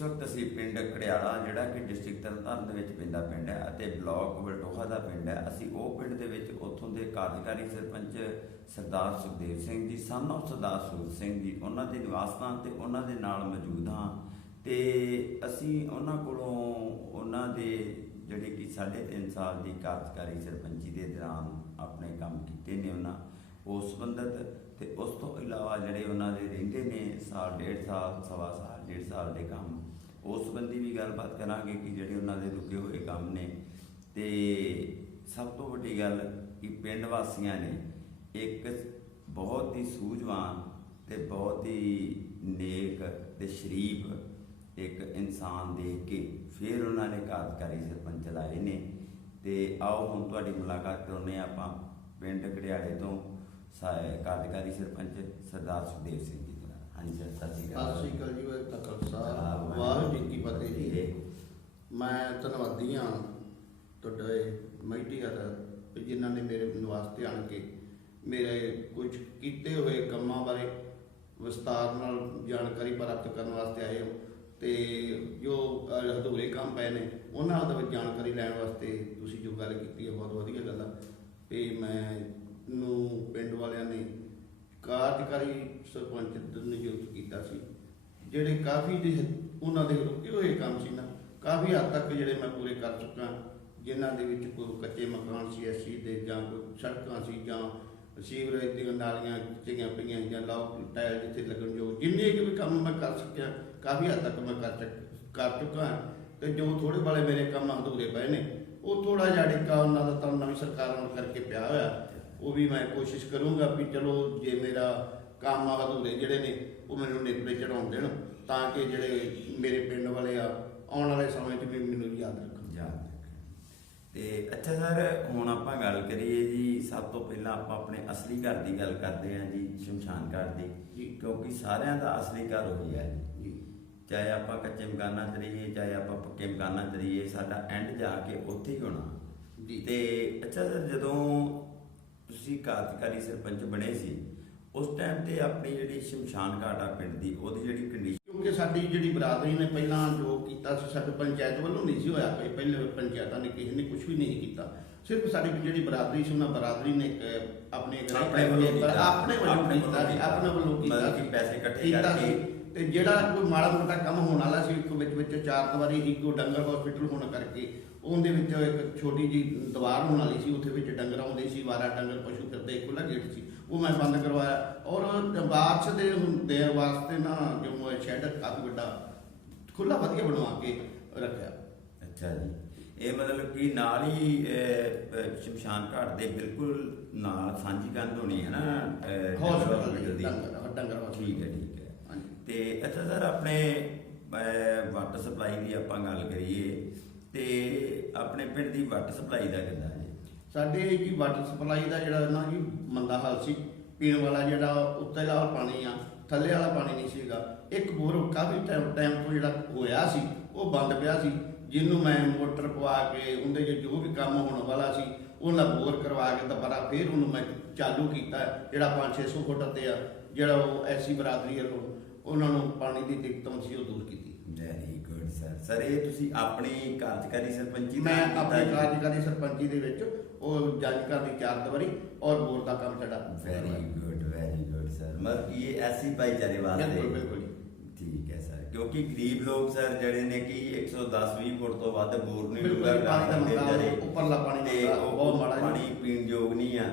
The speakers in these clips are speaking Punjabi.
इस वक्त असी पिंड घड़ियाला जिहड़ा कि डिस्ट्रिक्ट तरनताਰਨ ਦੇ ਵਿੱਚ ਪੈਂਦਾ ਪਿੰਡ ਹੈ ਅਤੇ ਬਲਾਕ ਵਲਟੋਹਾ ਦਾ ਪਿੰਡ ਹੈ। ਅਸੀਂ ਉਹ ਪਿੰਡ ਦੇ ਵਿੱਚ ਉੱਥੋਂ ਦੇ ਕਾਰਜਕਾਰੀ ਸਰਪੰਚ ਸਰਦਾਰ ਸੁਖਦੇਵ ਸਿੰਘ ਜੀ ਸਨ ਆਫ ਸਰਦਾਰ ਸੂਰਜ ਸਿੰਘ ਜੀ ਉਹਨਾਂ ਦੇ ਨਿਵਾਸ ਸਥਾਨ ਤੇ ਉਹਨਾਂ ਦੇ ਨਾਲ ਮੌਜੂਦ ਹਾਂ ਤੇ ਅਸੀਂ ਉਹਨਾਂ ਕੋਲੋਂ ਉਹਨਾਂ ਦੇ ਜਿਹੜੇ ਕਿ 3.5 ਸਾਲ ਦੀ ਕਾਰਜਕਾਰੀ ਸਰਪੰਚੀ ਦੇ ਦੌਰਾਨ ਆਪਣੇ ਕੰਮ ਕੀਤੇ ਨੇ ਉਹਨਾਂ ਉਸ ਸੰਬੰਧਤ ਤੇ ਉਸ ਤੋਂ ਇਲਾਵਾ ਜਿਹੜੇ ਉਹਨਾਂ ਦੇ ਰਹਿੰਦੇ ਨੇ ਸਾਲ 1.5 ਸਾਲ ਸਵਾ ਸਾਲ 1.5 ਸਾਲ ਦੇ ਕੰਮ ਉਸ ਸੰਬੰਧੀ ਵੀ ਗੱਲਬਾਤ ਕਰਾਂਗੇ ਕਿ ਜਿਹੜੇ ਉਹਨਾਂ ਦੇ ਰੁਕੇ ਹੋਏ ਕੰਮ ਨੇ। ਤੇ ਸਭ ਤੋਂ ਵੱਡੀ ਗੱਲ ਕਿ ਪਿੰਡ ਵਾਸੀਆਂ ਨੇ ਇੱਕ ਬਹੁਤ ਹੀ ਸੂਝਵਾਨ ਤੇ ਬਹੁਤ ਹੀ ਨੇਕ ਤੇ ਸ਼ਰੀਫ ਇੱਕ ਇਨਸਾਨ ਦੇਖ ਕੇ ਫਿਰ ਉਹਨਾਂ ਨੇ ਕਾਰਜਕਾਰੀ ਸਰਪੰਚ ਲਾਏ ਨੇ। ਤੇ ਆਓ ਹੁਣ ਤੁਹਾਡੀ ਮੁਲਾਕਾਤ ਕਰਾਉਂਦੇ ਹਾਂ ਆਪਾਂ ਪਿੰਡ ਘੜਿਆਲੇ ਤੋਂ ਕਾਰਜਕਾਰੀ ਸਰਪੰਚ ਸਰਦਾਰ ਸੁਖਦੇਵ ਸਿੰਘ ਜੀ ਦਾ। ਹਾਂਜੀ ਸਰ, ਸਤਿ ਸ਼੍ਰੀ ਅਕਾਲ। ਸਤਿ ਸ਼੍ਰੀ ਅਕਾਲ ਜੀ। ਵਾਹਿਗੁਰੂ ਵਾਹਿਗੁਰੂ ਜੀ ਕੀ ਫਤਿਹ ਜੀ। ਮੈਂ ਧੰਨਵਾਦੀ ਹਾਂ ਤੁਹਾਡੇ ਮੀਡੀਆ ਦਾ ਜਿਨ੍ਹਾਂ ਨੇ ਮੇਰੇ ਨਿਵਾਸ ਤੇ ਆਣ ਕੇ ਮੇਰੇ ਕੁਝ ਕੀਤੇ ਹੋਏ ਕੰਮਾਂ ਬਾਰੇ ਵਿਸਤਾਰ ਨਾਲ ਜਾਣਕਾਰੀ ਪ੍ਰਾਪਤ ਕਰਨ ਵਾਸਤੇ ਆਏ ਹੋ ਤੇ ਜੋ ਅਧੂਰੇ ਕੰਮ ਪਏ ਨੇ ਉਹਨਾਂ ਦੇ ਵਿੱਚ ਜਾਣਕਾਰੀ ਲੈਣ ਵਾਸਤੇ ਤੁਸੀਂ ਜੋ ਗੱਲ ਕੀਤੀ ਹੈ ਬਹੁਤ ਵਧੀਆ ਗੱਲ ਆ। ਤੇ ਮੈਂ ਨੂੰ ਪਿੰਡ ਵਾਲਿਆਂ ਨੇ ਕਾਰਜਕਾਰੀ ਸਰਪੰਚ ਨਿਯੁਕਤ ਕੀਤਾ ਸੀ ਜਿਹੜੇ ਕਾਫੀ ਉਹਨਾਂ ਦੇ ਰੁਕੇ ਹੋਏ ਕੰਮ ਸੀ ਨਾ ਕਾਫੀ ਹੱਦ ਤੱਕ ਜਿਹੜੇ ਮੈਂ ਪੂਰੇ ਕਰ ਚੁੱਕਾ ਜਿਨ੍ਹਾਂ ਦੇ ਵਿੱਚ ਕੋਈ ਕੱਚੇ ਮਕਾਨ ਸੀ ਐਸੀ ਦੇ ਜਾਂ ਕੋਈ ਸੜਕਾਂ ਸੀ ਜਾਂ ਸੀਵਰੇਜ ਦੀਆਂ ਨਾਲੀਆਂ ਚਿਗੀਆਂ ਪਈਆਂ ਜਾਂ ਲੋਕ ਟਾਇਲ ਜਿੱਥੇ ਲੱਗਣ ਜੋ ਜਿੰਨੇ ਵੀ ਕੰਮ ਮੈਂ ਕਰ ਸਕਿਆ ਕਾਫੀ ਹੱਦ ਤੱਕ ਮੈਂ ਕਰ ਚੁੱਕਾ। ਤੇ ਜੋ ਥੋੜੇ ਵਾਲੇ ਮੇਰੇ ਕੰਮ ਅਧੂਰੇ ਪਏ ਨੇ ਉਹ ਥੋੜਾ ਜਿਹਾ ਡਿੱਕਾ ਉਹਨਾਂ ਦਾ ਤਾਂ ਨਵੀਂ ਸਰਕਾਰ ਨਾਲ ਕਰਕੇ ਪਿਆ ਹੋਇਆ ਉਹ ਵੀ ਮੈਂ ਕੋਸ਼ਿਸ਼ ਕਰੂੰਗਾ ਵੀ ਚਲੋ ਜੇ ਮੇਰਾ ਕੰਮ ਅਧੂਰੇ ਜਿਹੜੇ ਨੇ ਉਹ ਮੈਨੂੰ ਨੇਪਰੇ ਚੜਾਉਣ ਦੇਣ ਤਾਂ ਕਿ ਜਿਹੜੇ ਮੇਰੇ ਪਿੰਡ ਵਾਲੇ ਆ ਆਉਣ ਵਾਲੇ ਸਮੇਂ 'ਚ ਵੀ ਮੈਨੂੰ ਯਾਦ ਰੱਖਣ। ਤੇ ਅੱਛਾ ਸਰ, ਹੁਣ ਆਪਾਂ ਗੱਲ ਕਰੀਏ ਜੀ ਸਭ ਤੋਂ ਪਹਿਲਾਂ ਆਪਾਂ ਆਪਣੇ ਅਸਲੀ ਘਰ ਦੀ ਗੱਲ ਕਰਦੇ ਹਾਂ ਜੀ, ਸ਼ਮਸ਼ਾਨ ਘਾਟ ਦੀ, ਕਿਉਂਕਿ ਸਾਰਿਆਂ ਦਾ ਅਸਲੀ ਘਰ ਉਹੀ ਹੈ ਜੀ। ਚਾਹੇ ਆਪਾਂ ਕੱਚੇ ਮਕਾਨਾਂ 'ਚ ਰਹੀਏ ਚਾਹੇ ਆਪਾਂ ਪੱਕੇ ਮਕਾਨਾਂ 'ਚ ਰਹੀਏ ਸਾਡਾ ਐਂਡ ਜਾ ਕੇ ਉੱਥੇ ਹੀ ਹੋਣਾ ਜੀ। ਤੇ ਅੱਛਾ ਸਰ, ਜਦੋਂ ਤੁਸੀਂ ਕਾਰਜਕਾਰੀ ਸਰਪੰਚ ਬਣੇ ਸੀ ਉਸ ਟਾਈਮ ਤੇ ਆਪਣੀ ਜਿਹੜੀ ਸ਼ਮਸ਼ਾਨ ਘਾਟ ਆ ਪਿੰਡ ਦੀ ਉਹਦੀ ਜਿਹੜੀ ਕੰਡੀਸ਼ਨ, ਕਿਉਂਕਿ ਸਾਡੀ ਜਿਹੜੀ ਬਰਾਦਰੀ ਨੇ ਪਹਿਲਾਂ ਜੋ ਕੀਤਾ ਸੀ ਸਾਡੇ ਪੰਚਾਇਤ ਵੱਲੋਂ ਨਹੀਂ ਸੀ ਹੋਇਆ ਪਹਿਲੇ ਪੰਚਾਇਤਾਂ ਨੇ ਕਿਸੇ ਨੇ ਕੁਝ ਵੀ ਨਹੀਂ ਕੀਤਾ ਸਿਰਫ ਸਾਡੀ ਜਿਹੜੀ ਬਰਾਦਰੀ ਸੀ ਉਹਨਾਂ ਬਰਾਦਰੀ ਨੇ ਆਪਣੇ ਵੱਲੋਂ ਕੀਤਾ ਸੀ ਪੈਸੇ ਇਕੱਠੇ ਕਰਕੇ ਤੇ ਜਿਹੜਾ ਕੋਈ ਮਾੜਾ ਮੋਟਾ ਕੰਮ ਹੋਣ ਵਾਲਾ ਸੀ ਇੱਕ ਵਿੱਚ 4 ਦੀਵਾਰੀ ਹੀ ਕੋ ਡੰਗਰ ਹਸਪੀਟਲ ਹੋਣ ਕਰਕੇ ਉਹਦੇ ਵਿੱਚ ਇੱਕ ਛੋਟੀ ਜੀ ਦੀਵਾਰ ਹੋਣ ਵਾਲੀ ਸੀ ਉੱਥੇ ਵਿੱਚ ਡੰਗਰ ਆਉਂਦੇ ਸੀ 12 ਡੰਗਰ ਪਸ਼ੂ ਫਿਰਦੇ ਖੁੱਲ੍ਹਾ ਗੇਟ ਸੀ ਉਹ ਮੈਂ ਬੰਦ ਕਰਵਾਇਆ ਔਰ ਬਾਰਿਸ਼ ਦੇ ਹੁੰਦੇ ਵਾਸਤੇ ਨਾ ਜੋ ਸ਼ੈਡ ਕਾਫੀ ਵੱਡਾ ਖੁੱਲ੍ਹਾ ਵਧੀਆ ਬਣਵਾ ਕੇ ਰੱਖਿਆ। ਅੱਛਾ ਜੀ, ਇਹ ਮਤਲਬ ਕਿ ਨਾਲ ਹੀ ਸ਼ਮਸ਼ਾਨ ਘਾਟ ਦੇ ਬਿਲਕੁਲ ਨਾਲ ਸਾਂਝੀ ਕੰਧ ਹੋਣੀ ਹੈ ਨਾ ਹਸਪੀਟਲ ਦੀ ਡੰਗਰ। ਠੀਕ ਹੈ ਠੀਕ ਹੈ। ਤੇ ਅੱਛਾ ਸਰ, ਆਪਣੇ ਵਾਟਰ ਸਪਲਾਈ ਦੀ ਆਪਾਂ ਗੱਲ ਕਰੀਏ ਤੇ ਆਪਣੇ ਪਿੰਡ ਦੀ ਵਾਟਰ ਸਪਲਾਈ ਦਾ ਕਿੱਦਾਂ ਜੀ? ਸਾਡੇ ਜੀ ਵਾਟਰ ਸਪਲਾਈ ਦਾ ਜਿਹੜਾ ਨਾ ਜੀ ਮੰਦਾ ਹਾਲ ਸੀ। ਪੀਣ ਵਾਲਾ ਜਿਹੜਾ ਉੱਤੇ ਵਾਲਾ ਪਾਣੀ ਆ ਥੱਲੇ ਵਾਲਾ ਪਾਣੀ ਨਹੀਂ ਸੀਗਾ। ਇੱਕ ਬੋਰ ਕਾਫੀ ਟਾਈਮ ਤੋਂ ਜਿਹੜਾ ਹੋਇਆ ਸੀ ਉਹ ਬੰਦ ਪਿਆ ਸੀ ਜਿਹਨੂੰ ਮੈਂ ਮੋਟਰ ਪਵਾ ਕੇ ਉਹਦੇ 'ਚ ਜੋ ਵੀ ਕੰਮ ਹੋਣ ਵਾਲਾ ਸੀ ਉਹਨਾਂ ਬੋਰ ਕਰਵਾ ਕੇ ਦੁਬਾਰਾ ਫਿਰ ਉਹਨੂੰ ਮੈਂ ਚਾਲੂ ਕੀਤਾ ਜਿਹੜਾ 500-600 ਫੁੱਟ ਤੇ ਆ ਜਿਹੜਾ ਉਹ ਐਸੀ ਬਰਾਦਰੀ ਵੱਲੋਂ ਉਹਨਾਂ ਨੂੰ ਪਾਣੀ ਦੀ ਦਿੱਕਤ ਸੀ ਉਹ ਦੂਰ ਕੀਤੀ। Very good sir. ਸਰ, ਇਹ ਤੁਸੀਂ ਆਪਣੀ ਕਾਰਜਕਾਰੀ ਸਰਪੰਚੀ ਮੈਂ ਆਪਣੀ ਕਾਰਜਕਾਰੀ ਸਰਪੰਚੀ ਦੇ ਵਿੱਚ ਉਹ ਜੱਜ ਘਰ ਦੀ 4 ਦੀਵਾਰੀ ਔਰ ਬੋਰ ਦਾ ਕੰਮ ਛੱਡਾ। Very good sir. ਮਤਲਬ ਇਹ ਐਸੀ ਭਾਈਚਾਰੇ ਵਾਸਤੇ ਬਿਲਕੁਲ ਠੀਕ ਹੈ ਸਰ, ਕਿਉਂਕਿ ਗਰੀਬ ਲੋਕ ਸਰ ਜਿਹੜੇ ਨੇ ਕਿ 110-20 ਫੁੱਟ ਤੋਂ ਵੱਧ ਬੋਰ ਨਹੀਂ ਡੂੰਘਾ ਉੱਪਰਲਾ ਪਾਣੀ ਤੇ ਬਹੁਤ ਮਾੜਾ ਪਾਣੀ ਪੀਣ ਯੋਗ ਨਹੀਂ ਆ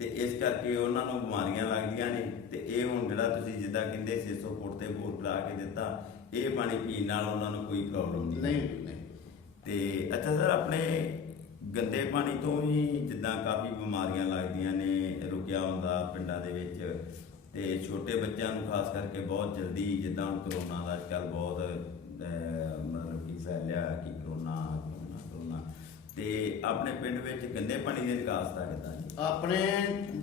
ਤੇ ਇਸ ਕਰਕੇ ਉਹਨਾਂ ਨੂੰ ਬਿਮਾਰੀਆਂ ਲੱਗਦੀਆਂ ਨੇ। ਤੇ ਇਹ ਹੁਣ ਜਿਹੜਾ ਤੁਸੀਂ ਜਿੱਦਾਂ ਕਹਿੰਦੇ 600 ਫੁੱਟ ਤੇ ਬੋਰ ਕਰਾ ਕੇ ਦਿੱਤਾ ਇਹ ਪਾਣੀ ਪੀਣ ਨਾਲ ਉਹਨਾਂ ਨੂੰ ਕੋਈ ਪ੍ਰੋਬਲਮ ਨਹੀਂ। ਤੇ ਅੱਛਾ ਸਰ, ਆਪਣੇ ਗੰਦੇ ਪਾਣੀ ਤੋਂ ਵੀ ਜਿੱਦਾਂ ਕਾਫੀ ਬਿਮਾਰੀਆਂ ਲੱਗਦੀਆਂ ਨੇ ਰੁਕਿਆ ਹੁੰਦਾ ਪਿੰਡਾਂ ਦੇ ਵਿੱਚ ਤੇ ਛੋਟੇ ਬੱਚਿਆਂ ਨੂੰ ਖਾਸ ਕਰਕੇ ਬਹੁਤ ਜਲਦੀ ਜਿੱਦਾਂ ਹੁਣ ਕਰੋਨਾ ਦਾ ਅੱਜ ਕੱਲ੍ਹ ਬਹੁਤ ਮਤਲਬ ਕਿ ਫੈਲਿਆ ਕਿ ਕਰੋਨਾ ਤੇ ਆਪਣੇ ਪਿੰਡ ਵਿੱਚ ਗੰਦੇ ਪਾਣੀ ਦੇ ਨਿਕਾਸ ਦਾ ਕਿੱਦਾਂ ਜੀ? ਆਪਣੇ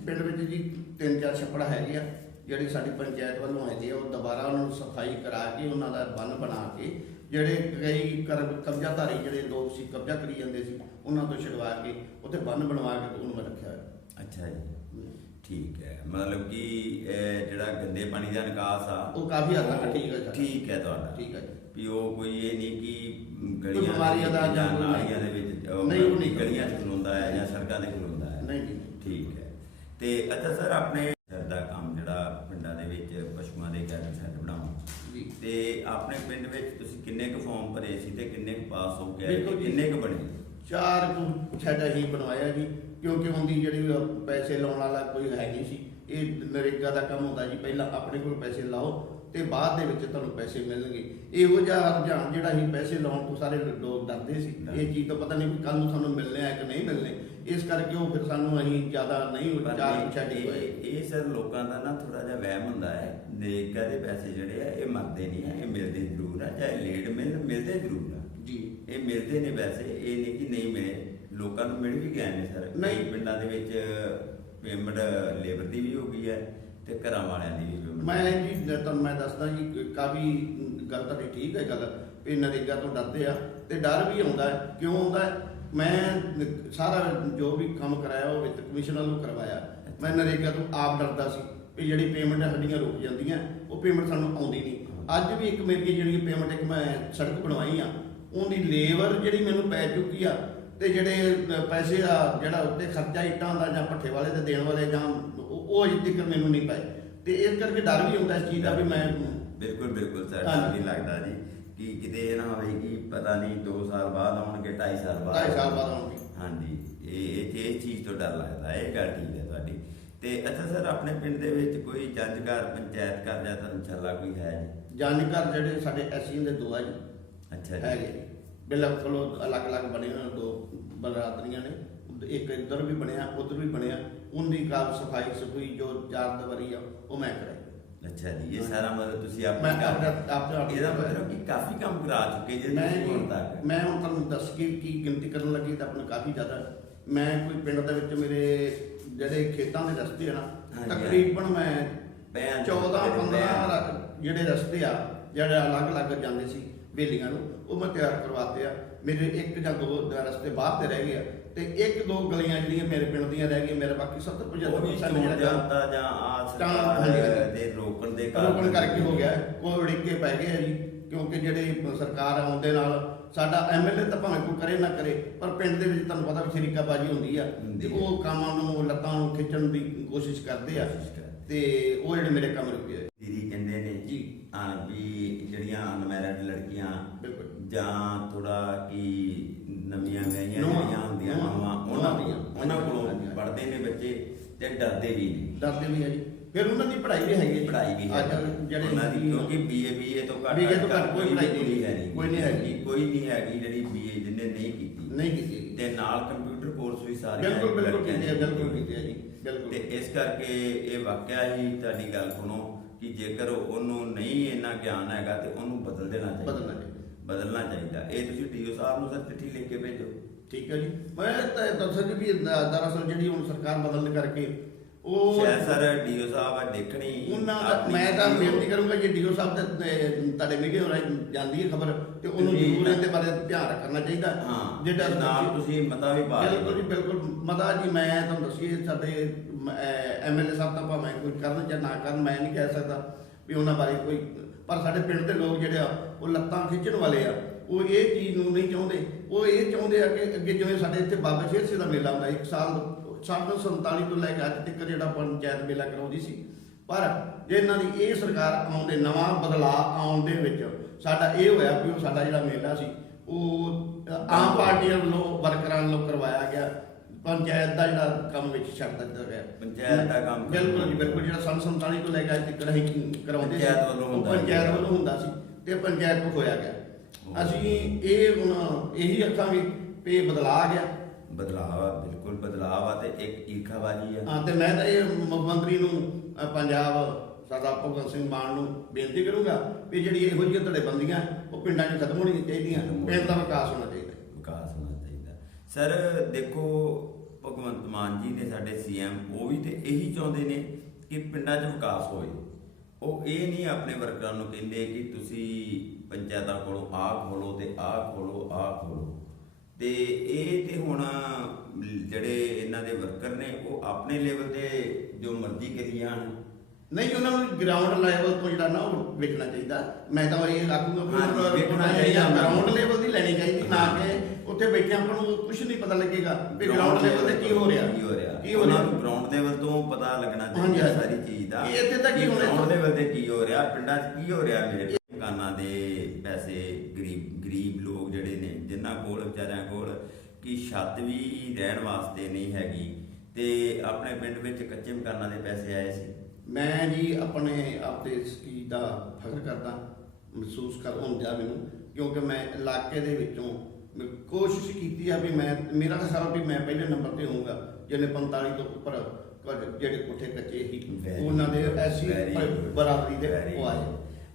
ਪਿੰਡ ਵਿੱਚ ਜੀ 3-4 ਛੱਪੜ ਹੈਗੇ ਆ ਜਿਹੜੇ ਸਾਡੀ ਪੰਚਾਇਤ ਵੱਲੋਂ ਹੈਗੇ ਉਹ ਦੁਬਾਰਾ ਉਹਨਾਂ ਨੂੰ ਸਫਾਈ ਕਰਾ ਕੇ ਉਹਨਾਂ ਦਾ ਬੰਨ ਬਣਾ ਕੇ ਜਿਹੜੇ ਕਈ ਕਬਜ਼ਾਧਾਰੀ ਜਿਹੜੇ ਲੋਕ ਸੀ ਕਬਜ਼ਾ ਕਰੀ ਜਾਂਦੇ ਸੀ ਉਹਨਾਂ ਤੋਂ ਛਡਵਾ ਕੇ ਉੱਥੇ ਬੰਨ ਬਣਵਾ ਕੇ ਉਹਨੂੰ ਮੈਂ ਰੱਖਿਆ ਹੋਇਆ। ਅੱਛਾ ਜੀ, ਠੀਕ ਹੈ। ਮਤਲਬ ਕਿ ਜਿਹੜਾ ਗੰਦੇ ਪਾਣੀ ਦਾ ਨਿਕਾਸ ਆ ਉਹ ਕਾਫੀ ਹੱਦ ਤੱਕ ਠੀਕ ਹੈ ਠੀਕ ਹੈ ਤੁਹਾਡਾ। ਠੀਕ ਹੈ ਜੀ। ਵੀ ਉਹ ਕੋਈ ਇਹ ਨਹੀਂ ਕਿ ਕੋਈ ਬਿਮਾਰੀਆਂ ਦਾ ਜਾਂ ਜਾਂ ਨਾਲੀਆਂ ਦੇ ਵਿੱਚ ਨਹੀਂ, ਉਹ ਨਹੀਂ ਗਲੀਆਂ 'ਚ ਖਲੋਂਦਾ ਹੈ ਜਾਂ ਸੜਕਾਂ 'ਤੇ ਖਲੋਂਦਾ ਹੈ। ਨਹੀਂ ਜੀ। ਠੀਕ ਹੈ। ਤੇ ਅੱਛਾ ਸਰ, ਆਪਣੇ ਦਾ ਕੰਮ ਜਿਹੜਾ ਪਿੰਡਾਂ ਦੇ ਵਿੱਚ ਪਸ਼ੂਆਂ ਦੇ ਕੈਟਲ ਸ਼ੈੱਡ ਬਣਾਉਣਾ ਜੀ। ਤੇ ਆਪਣੇ ਪਿੰਡ ਵਿੱਚ ਤੁਸੀਂ ਕਿੰਨੇ ਕੁ ਫਾਰਮ ਭਰੇ ਸੀ ਤੇ ਕਿੰਨੇ ਕੁ ਪਾਸ ਹੋ ਗਏ ਦੇਖੋ ਤੇ ਜੀ, ਕਿੰਨੇ ਕੁ ਬਣੇ? 4 ਸ਼ੈੱਡ ਅਸੀਂ ਬਣਵਾਇਆ ਜੀ, ਕਿਉਂਕਿ ਉਹਦੀ ਜਿਹੜੀ ਪੈਸੇ ਲਾਉਣ ਵਾਲਾ ਕੋਈ ਹੈ ਨਹੀਂ ਸੀ। ਇਹ ਨਰੇਗਾ ਦਾ ਕੰਮ ਹੁੰਦਾ ਜੀ, ਪਹਿਲਾਂ ਆਪਣੇ ਕੋਲ ਪੈਸੇ ਲਾਓ ਤੇ ਬਾਅਦ ਦੇ ਵਿੱਚ ਤੁਹਾਨੂੰ ਪੈਸੇ ਮਿਲਣਗੇ। ਇਹੋ ਜਿਹਾ ਰੁਝਾਨ ਜਿਹੜਾ ਸੀ ਪੈਸੇ ਲਾਉਣ ਤੋਂ ਸਾਰੇ ਲੋਕ ਡਰਦੇ ਸੀ, ਇਹ ਚੀਜ਼ ਤੋਂ ਪਤਾ ਨਹੀਂ ਕਿ ਕੱਲ ਨੂੰ ਸਾਨੂੰ ਮਿਲਣੇ ਆ ਕਿ ਨਹੀਂ ਮਿਲਣੇ, ਇਸ ਕਰਕੇ ਉਹ ਫਿਰ ਸਾਨੂੰ ਅਸੀਂ ਜ਼ਿਆਦਾ ਨਹੀਂ ਚਾਰ ਛੱਡੇ ਹੋਏ। ਇਹ ਸਰ ਲੋਕਾਂ ਦਾ ਨਾ ਥੋੜਾ ਜਿਹਾ ਵਹਿਮ ਹੁੰਦਾ ਹੈ। ਨਰੇਗਾ ਦੇ ਪੈਸੇ ਜਿਹੜੇ ਆ ਇਹ ਮਰਦੇ ਨਹੀਂ ਆ, ਇਹ ਮਿਲਦੇ ਜ਼ਰੂਰ ਆ, ਚਾਹੇ ਲੇਟ ਮਿਲਦੇ ਜ਼ਰੂਰ ਆ ਜੀ। ਇਹ ਮਿਲਦੇ ਨੇ ਪੈਸੇ, ਇਹ ਨਹੀਂ ਕਿ ਨਹੀਂ ਮਿਲੇ। ਲੋਕਾਂ ਨੂੰ ਮਿਲ ਵੀ ਗਏ ਨੇ ਸਰ। ਨਹੀਂ। ਪਿੰਡਾਂ ਦੇ ਵਿੱਚ ਪੇਮੈਂਟ ਲੇਬਰ ਦੀ ਵੀ ਹੋ ਗਈ ਹੈ ਤੇ ਘਰਾਂ ਵਾਲਿਆਂ ਦੀ ਵੀ payment। ਮੈਂ ਜੀ ਤੁਹਾਨੂੰ ਮੈਂ ਦੱਸਦਾ ਜੀ, ਕਾਫੀ ਗੱਲ ਤੁਹਾਡੀ ਠੀਕ ਹੈ ਗੱਲ ਵੀ ਨਰੇਗਾ ਤੋਂ ਡਰਦੇ ਆ ਤੇ ਡਰ ਵੀ ਆਉਂਦਾ ਹੈ। ਕਿਉਂ ਆਉਂਦਾ ਹੈ? ਮੈਂ ਸਾਰਾ ਜੋ ਵੀ ਕੰਮ ਕਰਾਇਆ ਉਹ ਵਿੱਤ ਕਮਿਸ਼ਨਰ ਨੂੰ ਕਰਵਾਇਆ। ਮੈਂ ਨਰੇਗਾ ਤੋਂ ਆਪ ਡਰਦਾ ਸੀ ਵੀ ਜਿਹੜੀ ਪੇਮੈਂਟ ਸਾਡੀਆਂ ਰੁਕ ਜਾਂਦੀਆਂ, ਉਹ ਪੇਮੈਂਟ ਸਾਨੂੰ ਆਉਂਦੀ ਨਹੀਂ। ਅੱਜ ਵੀ ਇੱਕ ਮੇਰੀ ਜਿਹੜੀ ਪੇਮੈਂਟ ਇੱਕ ਮੈਂ ਸੜਕ ਬਣਵਾਈ ਆ, ਉਹਦੀ ਲੇਬਰ ਜਿਹੜੀ ਮੈਨੂੰ ਪੈ ਚੁੱਕੀ ਆ ਤੇ ਜਿਹੜੇ ਪੈਸੇ ਆ ਜਿਹੜਾ ਉੱਤੇ ਖਰਚਾ ਇੱਟਾਂ ਦਾ ਜਾਂ ਭੱਠੇ ਵਾਲੇ ਤੇ ਦੇਣ ਵਾਲੇ ਜਾਂ ਉਹ ਅਜੇ ਤੱਕ ਮੈਨੂੰ ਨਹੀਂ ਪਏ। ਤੇ ਇਸ ਕਰਕੇ ਡਰ ਵੀ ਹੁੰਦਾ ਇਸ ਚੀਜ਼ ਦਾ ਵੀ ਮੈਂ ਬਿਲਕੁਲ ਸਰ, ਡਰ ਵੀ ਲੱਗਦਾ ਜੀ ਕਿ ਕਿਤੇ ਇਹ ਨਾ ਹੋਵੇ ਕਿ ਪਤਾ ਨਹੀਂ 2 ਸਾਲ ਬਾਅਦ ਆਉਣਗੇ, 2.5 ਸਾਲ ਬਾਅਦ 2.5 ਸਾਲ ਬਾਅਦ ਆਉਣਗੇ। ਹਾਂਜੀ, ਇਹ ਚੀਜ਼ ਤੋਂ ਡਰ ਲੱਗਦਾ। ਇਹ ਗੱਲ ਠੀਕ ਹੈ ਤੁਹਾਡੀ। ਤੇ ਅੱਛਾ ਸਰ, ਆਪਣੇ ਪਿੰਡ ਦੇ ਵਿੱਚ ਕੋਈ ਜੰਜ ਘਰ, ਪੰਚਾਇਤ ਘਰ ਜਾਂ ਧਰਮਸ਼ਾਲਾ ਕੋਈ ਹੈ ਜੀ? ਜੰਜ ਘਰ ਜਿਹੜੇ ਸਾਡੇ ਐਸੀ ਦੇ 2 ਆ ਜੀ। ਅੱਛਾ ਜੀ। ਹੈਗੇ ਜੀ, ਬਿਲਕੁਲ ਅਲੱਗ-ਅਲੱਗ ਬਣੇ ਹੋਏ 2 ਬਰਾਦਰੀਆਂ ਨੇ। ਇੱਕ ਇੱਧਰ ਵੀ ਬਣਿਆ, ਉੱਧਰ ਵੀ ਬਣਿਆ। ਉਹਦੀ ਕਾਰ ਸਫਾਈ ਜੋ 4 ਦੀਵਾਰੀ ਆ ਉਹ ਮੈਂ ਕਰਾਈ। ਅੱਛਾ ਜੀ, ਇਹ ਸਾਰਾ ਮਤਲਬ ਤੁਸੀਂ ਮੈਂ ਆਪਣੇ ਇਹਦਾ ਮਤਲਬ ਕਿ ਕਾਫੀ ਕੰਮ ਕਰਾ ਚੁੱਕੇ ਜੇ ਤੁਸੀਂ ਹੁਣ ਤੱਕ। ਮੈਂ ਹੁਣ ਤੁਹਾਨੂੰ ਦੱਸ ਕੇ ਕੀ ਗਿਣਤੀ ਕਰਨ ਲੱਗੀ ਤਾਂ ਆਪਣੇ ਕਾਫੀ ਜ਼ਿਆਦਾ। ਮੈਂ ਕੋਈ ਪਿੰਡ ਦੇ ਵਿੱਚ ਮੇਰੇ ਜਿਹੜੇ ਖੇਤਾਂ ਦੇ ਰਸਤੇ ਆ ਨਾ, ਤਕਰੀਬਨ ਮੈਂ 14-15 ਜਿਹੜੇ ਰਸਤੇ ਆ ਜਿਹੜੇ ਅਲੱਗ-ਅਲੱਗ ਜਾਂਦੇ ਸੀ ਬੇਲੀਆਂ ਨੂੰ, ਉਹ ਮੈਂ ਤਿਆਰ ਕਰਵਾਤੇ ਆ। ਮੇਰੇ 1 ਜਾਂ 2 ਰਸਤੇ ਬਾਹਰ ਦੇ ਰਹਿ ਗਏ ਆ ਤੇ 1-2 ਗਲੀਆਂ ਜਿਹੜੀਆਂ ਮੇਰੇ ਪਿੰਡ ਦੀਆਂ ਰਹਿ ਗਈਆਂ। ਮੇਰੇ ਬਾਕੀ 70-75% ਜਿਹੜਾ ਜਾਂ ਆਸ ਦੇ ਰੋਕਣ ਕਰਕੇ ਹੋ ਗਿਆ। ਕੋਈ ਉੜੀਕੇ ਪੈ ਗਏ ਆ ਜੀ, ਕਿਉਂਕਿ ਜਿਹੜੇ ਸਰਕਾਰ ਆਉਣ ਦੇ ਨਾਲ ਸਾਡਾ ਐਮਐਲਏ ਤਾਂ ਭਾਵੇਂ ਕੋਈ ਕਰੇ ਨਾ ਕਰੇ, ਪਰ ਪਿੰਡ ਦੇ ਵਿੱਚ ਤੁਹਾਨੂੰ ਪਤਾ ਵੀ ਸ਼ਰੀਕਾਬਾਜੀ ਹੁੰਦੀ ਆ ਤੇ ਉਹ ਕੰਮਾਂ ਨੂੰ ਲੱਤਾਂ ਨੂੰ ਖਿੱਚਣ ਦੀ ਕੋਸ਼ਿਸ਼ ਕਰਦੇ ਆ ਤੇ ਉਹ ਜਿਹੜੇ ਮੇਰੇ ਕੰਮ ਰੁਕੇ। ਦੀਦੀ ਕਹਿੰਦੇ ਨੇ ਜੀ ਵੀ ਜਿਹੜੀਆਂ ਅਨਮੈਰਿਡ ਲੜਕੀਆਂ ਬਿਲਕੁਲ ਜਾਂ ਥੋੜਾ ਕਿ ਨਵੀਆਂ ਵਿਆਹੀਆਂ ਜਿਹੜੀਆਂ ਹੁੰਦੀਆਂ ਉਹਨਾਂ ਕੋਲੋਂ ਪੜ੍ਹਦੇ ਨੇ ਬੱਚੇ ਤੇ ਡਰਦੇ ਵੀ ਆ ਜੀ। ਫਿਰ ਉਹਨਾਂ ਦੀ ਪੜ੍ਹਾਈ ਵੀ ਹੈਗੀ, ਪੜ੍ਹਾਈ ਵੀ ਹੈ ਜਿਹੜੇ ਉਹਨਾਂ ਦੀ, ਕਿਉਂਕਿ ਬੀਏ ਤੋਂ ਘੱਟ ਕੋਈ ਪੜ੍ਹਾਈ ਹੈ ਨਹੀਂ, ਕੋਈ ਨਹੀਂ ਹੈਗੀ ਜਿਹੜੀ ਬੀਏ ਜਿਹਨੇ ਨਹੀਂ ਕੀਤੀ ਤੇ ਨਾਲ ਕੰਪਿਊਟਰ ਕੋਰਸ ਵੀ ਸਾਰੇ ਬਿਲਕੁਲ ਕੀਤੇ ਆ ਜੀ। ਬਿਲਕੁਲ। ਤੇ ਇਸ ਕਰਕੇ ਇਹ ਵਾਕਿਆ ਹੀ ਤੁਹਾਡੀ ਗੱਲ ਸੁਣੋ ਕਿ ਜੇਕਰ ਉਹਨੂੰ ਨਹੀਂ ਇੰਨਾ ਗਿਆਨ ਹੈਗਾ ਤੇ ਉਹਨੂੰ ਬਦਲ ਦੇਣਾ ਚਾਹੀਦਾ। ਇਹ ਤੁਸੀਂ ਡੀਓ ਸਾਹਿਬ ਨੂੰ ਸਰ ਚਿੱਠੀ ਲਿਖ ਕੇ ਭੇਜੋ। ਠੀਕ ਹੈ ਜੀ। ਮੈਂ ਤਾਂ ਦੱਸਾਂ ਵੀ ਦਰਅਸਲ ਜਿਹੜੀ ਹੁਣ ਸਰਕਾਰ ਬਦਲਣ ਕਰਕੇ ਉਹ ਸ਼ਾਇਦ ਸਰ ਡੀਓ ਸਾਹਿਬ ਦੇਖਣੀ ਉਹਨਾਂ ਦਾ, ਮੈਂ ਤਾਂ ਬੇਨਤੀ ਕਰੂੰਗਾ ਜੇ ਡੀਓ ਸਾਹਿਬ ਤੇ ਤੁਹਾਡੇ ਮੀਡੀਆ ਰਾਹੀਂ ਜਾਂਦੀ ਹੈ ਖਬਰ ਤੇ ਉਹਨੂੰ ਜ਼ਰੂਰ ਇਹਦੇ ਬਾਰੇ ਧਿਆਨ ਰੱਖਣਾ ਚਾਹੀਦਾ। ਹਾਂ, ਜਿਹੜਾ ਨਾਲ ਤੁਸੀਂ ਮਤਾ ਵੀ ਪਾ ਬਿਲਕੁਲ ਮਤਾ ਜੀ। ਮੈਂ ਤੁਹਾਨੂੰ ਦੱਸੀਏ ਸਾਡੇ ਐਮਐਲਏ ਸਾਹਿਬ ਤਾਂ ਭਾਵੇਂ ਕੋਈ ਕਰਨ ਜਾਂ ਨਾ ਕਰਨ, ਮੈਂ ਨਹੀਂ ਕਹਿ ਸਕਦਾ ਵੀ ਉਹਨਾਂ ਬਾਰੇ ਕੋਈ, ਪਰ ਸਾਡੇ ਪਿੰਡ ਦੇ ਲੋਕ ਜਿਹੜੇ ਆ ਉਹ ਲੱਤਾਂ ਖਿੱਚਣ ਵਾਲੇ ਆ। ਉਹ ਇਹ ਚੀਜ਼ ਨੂੰ ਨਹੀਂ ਚਾਹੁੰਦੇ। ਉਹ ਇਹ ਚਾਹੁੰਦੇ ਆ ਕਿ ਅੱਗੇ ਜਿਵੇਂ ਸਾਡੇ ਇੱਥੇ ਬਾਬਾ ਸ਼ੇਰ ਸਿੰਘ ਦਾ ਮੇਲਾ ਹੁੰਦਾ, 1 ਸਾਲ 1947 ਤੋਂ ਲੈ ਕੇ ਅੱਜ ਤੱਕ ਜਿਹੜਾ ਪੰਚਾਇਤ ਮੇਲਾ ਕਰਾਉਂਦੀ ਸੀ, ਪਰ ਜੇ ਇਹਨਾਂ ਦੀ ਇਹ ਸਰਕਾਰ ਆਉਣ ਦੇ ਨਵਾਂ ਬਦਲਾਅ ਆਉਣ ਦੇ ਵਿੱਚ ਸਾਡਾ ਇਹ ਹੋਇਆ ਵੀ ਉਹ ਸਾਡਾ ਜਿਹੜਾ ਮੇਲਾ ਸੀ ਉਹ ਆਮ ਪਾਰਟੀਆਂ ਵੱਲੋਂ ਵਰਕਰਾਂ ਵੱਲੋਂ ਕਰਵਾਇਆ ਗਿਆ। ਪੰਚਾਇਤ ਦਾ ਜਿਹੜਾ ਕੰਮ ਵਿੱਚ ਛੱਡ ਦਿੱਤਾ ਗਿਆ। ਪੰਚਾਇਤ ਦਾ ਕੰਮ ਬਿਲਕੁਲ ਜੀ, ਬਿਲਕੁਲ। ਜਿਹੜਾ 47 ਤੋਂ ਲੈ ਕੇ ਅੱਜ ਤੱਕ ਅਸੀਂ ਕਰਾਉਂਦੇ ਸੀ, ਪੰਚਾਇਤ ਵੱਲੋਂ ਹੁੰਦਾ ਸੀ ਤੇ ਪੰਚਾਇਤ ਤੋਂ ਹੋਇਆ ਗਿਆ। ਅਸੀਂ ਇਹ ਹੁਣ ਇਹੀ ਆਖਾਂਗੇ ਵੀ ਇਹ ਬਦਲਾਅ ਆ ਗਿਆ। ਬਿਲਕੁਲ ਬਦਲਾਅ ਆ ਤੇ ਇੱਕ ਈਰਖਾਬਾਜੀ ਆ। ਹਾਂ, ਤੇ ਮੈਂ ਤਾਂ ਇਹ ਮੁੱਖ ਮੰਤਰੀ ਨੂੰ ਪੰਜਾਬ ਸਰਦਾਰ ਭਗਵੰਤ ਸਿੰਘ ਮਾਨ ਨੂੰ ਬੇਨਤੀ ਕਰੂੰਗਾ ਵੀ ਜਿਹੜੀ ਇਹੋ ਜਿਹੀਆਂ ਧੜੇਬੰਦੀਆਂ ਉਹ ਪਿੰਡਾਂ 'ਚ ਖਤਮ ਹੋਣੀਆਂ ਚਾਹੀਦੀਆਂ। ਪਿੰਡ ਦਾ ਵਿਕਾਸ ਹੋਣਾ ਚਾਹੀਦਾ। ਸਰ ਦੇਖੋ, ਭਗਵੰਤ ਮਾਨ ਜੀ ਨੇ ਸਾਡੇ ਸੀਐਮ, ਉਹ ਵੀ ਤੇ ਇਹੀ ਚਾਹੁੰਦੇ ਨੇ ਕਿ ਪਿੰਡਾਂ 'ਚ ਵਿਕਾਸ ਹੋਵੇ। ਉਹ ਇਹ ਨਹੀਂ ਆਪਣੇ ਵਰਕਰਾਂ ਨੂੰ ਕਹਿੰਦੇ ਕਿ ਤੁਸੀਂ ਪੰਚਾਇਤਾਂ ਕੋਲੋਂ ਆਹ ਖੋਲੋ ਤੇ ਆਹ ਖੋਲੋ ਤੇ ਇਹ ਤੇ ਹੁਣ ਜਿਹੜੇ ਇਹਨਾਂ ਦੇ ਵਰਕਰ ਨੇ ਉਹ ਆਪਣੇ ਲੈਵਲ ਤੇ ਜੋ ਮਰਜ਼ੀ ਕਰੀ ਜਾਣ ਨਹੀਂ ਉਹਨਾਂ ਨੂੰ ਗਰਾਊਂਡ ਲੈਵਲ ਤੋਂ ਜਿਹੜਾ ਨਾ ਉਹ ਵੇਖਣਾ ਚਾਹੀਦਾ। ਮੈਂ ਤਾਂ ਇਹ ਆਖੂੰਗਾ ਹਾਂਜੀ, ਵੀ ਵੇਖਣਾ ਚਾਹੀਦਾ। ਗਰਾਊਂਡ ਲੈਵਲ ਦੀ ਲੈਣੀ ਚਾਹੀਦੀ, ਨਾ ਕਿ ਉੱਥੇ ਬੈਠੇ ਆਪਾਂ ਨੂੰ ਕੁਝ ਨਹੀਂ ਪਤਾ ਲੱਗੇਗਾ ਵੀ ਗਰਾਊਂਡ ਲੈਵਲ ਤੇ ਕੀ ਹੋ ਰਿਹਾ ਕੀ ਹੋ ਉਹਨਾਂ ਰਿਹਾ। ਨੂੰ ਗਰਾਊਂਡ ਲੈਵਲ ਤੋਂ ਪਤਾ ਲੱਗਣਾ ਹਾਂਜੀ, ਚਾਹੀਦਾ ਸਾਰੀ ਚੀਜ਼ ਦਾ ਇਹ ਇੱਥੇ ਤੱਕ ਹੀ ਹੋਣਾ ਗਰਾਊਂਡ ਲੈਵਲ ਤੇ ਕੀ ਹੋ ਰਿਹਾ, ਪਿੰਡਾਂ 'ਚ ਕੀ ਹੋ ਰਿਹਾ। ਮੇਰੇ ਮਕਾਨਾਂ ਦੇ ਪੈਸੇ ਗਰੀਬ ਲੋਕ ਜਿਹੜੇ ਨੇ ਜਿਨ੍ਹਾਂ ਕੋਲ ਵਿਚਾਰਿਆਂ ਕੋਲ ਕਿ ਛੱਤ ਵੀ ਰਹਿਣ ਵਾਸਤੇ ਨਹੀਂ ਹੈਗੀ, ਤੇ ਆਪਣੇ ਪਿੰਡ ਵਿੱਚ ਕੱਚੇ ਮਕਾਨਾਂ ਦੇ ਪੈਸੇ ਆਏ ਸੀ। ਮੈਂ ਜੀ ਆਪਣੇ ਆਪ ਤੇ ਇਸ ਚੀਜ਼ ਦਾ ਫਖਰ ਕਰਦਾ, ਮਹਿਸੂਸ ਹੁੰਦਾ ਮੈਨੂੰ, ਕਿਉਂਕਿ ਮੈਂ ਇਲਾਕੇ ਦੇ ਵਿੱਚੋਂ ਕੋਸ਼ਿਸ਼ ਕੀਤੀ ਆ ਵੀ ਮੇਰਾ ਤਾਂ ਸਾਰਾ ਵੀ ਮੈਂ ਪਹਿਲੇ ਨੰਬਰ ਤੇ ਹੋਊਂਗਾ। ਜਿਹਨੇ 45 ਤੋਂ ਉੱਪਰ ਜਿਹੜੇ ਕੋਠੇ ਕੱਚੇ ਸੀ ਉਹਨਾਂ ਦੇ ਐਸੀ ਬਰਾਬਰੀ ਦੇ ਉਹ ਆਏ।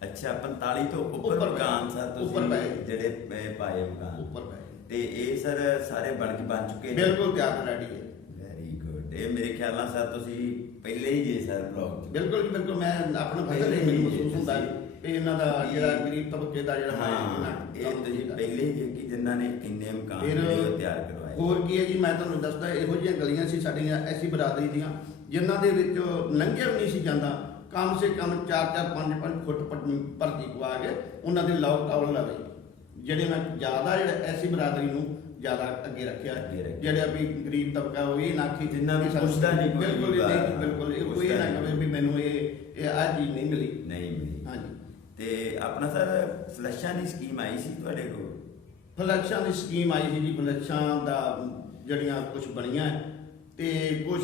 ਅੱਛਾ, 45 ਤੋਂ ਉੱਪਰ ਮਕਾਨ ਸਰ ਤੁਸੀਂ ਜਿਹੜੇ ਪਾਏ ਮਕਾਨ ਉੱਪਰ ਪਏ, ਤੇ ਇਹ ਸਰ ਸਾਰੇ ਬਣ ਚੁੱਕੇ ਬਿਲਕੁਲ ਤਿਆਰ ਰੈਡੀ ਹੈ। Very good. ਇਹ ਮੇਰੇ ਖਿਆਲ ਨਾਲ ਸਰ ਤੁਸੀਂ ਪਹਿਲੇ ਹੀ ਜੇ ਸਰ ਬਲੌਗ ਬਿਲਕੁਲ ਜੀ ਬਿਲਕੁਲ। ਮੈਂ ਆਪਣਾ ਫਖਰ ਹੀ ਮੈਨੂੰ ਮਹਿਸੂਸ ਹੁੰਦਾ ਵੀ ਇਹਨਾਂ ਦਾ ਜਿਹੜਾ ਗਰੀਬ ਤਬਕੇ ਦਾ ਜਿਹੜਾ ਇਹ ਤੁਸੀਂ ਪਹਿਲੇ ਹੀ ਕਿ ਜਿਨ੍ਹਾਂ ਨੇ ਇੰਨੇ ਮਕਾਨ ਜਿਹੜੇ ਉਹ ਤਿਆਰ ਕਰਵਾਏ। ਹੋਰ ਕੀ ਹੈ ਜੀ, ਮੈਂ ਤੁਹਾਨੂੰ ਦੱਸਦਾ ਇਹੋ ਜਿਹੀਆਂ ਗਲੀਆਂ ਸੀ ਸਾਡੀਆਂ ਐਸੀ ਬਰਾਦਰੀ ਦੀਆਂ ਜਿਨ੍ਹਾਂ ਦੇ ਵਿੱਚ ਲੰਘਿਆ ਵੀ ਨਹੀਂ ਸੀ ਜਾਂਦਾ। ਕਮ ਸੇ ਕਮ 4-4 5-5 ਫੁੱਟ ਭਰਤੀ ਪਵਾ ਕੇ ਉਹਨਾਂ ਦੇ ਲੋਕ ਟਾਵਲ ਲਵੇ, ਜਿਹੜੇ ਮੈਂ ਜ਼ਿਆਦਾ ਜਿਹੜਾ ਐਸੀ ਬਰਾਦਰੀ ਨੂੰ ਜ਼ਿਆਦਾ ਅੱਗੇ ਰੱਖਿਆ। ਜਿਹੜਾ ਵੀ ਗਰੀਬ ਤਬਕਾ ਉਹ ਇਹ ਨਾ ਕਿ ਜਿੰਨਾ ਵੀ ਪੁੱਛਦਾ ਨਹੀਂ ਕੋਈ ਬਿਲਕੁਲ ਕੋਈ ਇਹ ਨਾ ਕਹੇ ਵੀ ਮੈਨੂੰ ਇਹ ਆ ਚੀਜ਼ ਨਹੀਂ ਮਿਲੀ। ਹਾਂਜੀ। ਤੇ ਆਪਣਾ ਸਰ ਫਲੈਸ਼ਾਂ ਦੀ ਸਕੀਮ ਆਈ ਸੀ ਤੁਹਾਡੇ ਕੋਲ? ਫਲੈਸ਼ਾਂ ਦੀ ਸਕੀਮ ਆਈ ਸੀ ਜੀ। ਫਲੈਸ਼ਾਂ ਦਾ ਜਿਹੜੀਆਂ ਕੁਝ ਬਣੀਆਂ ਤੇ ਕੁਝ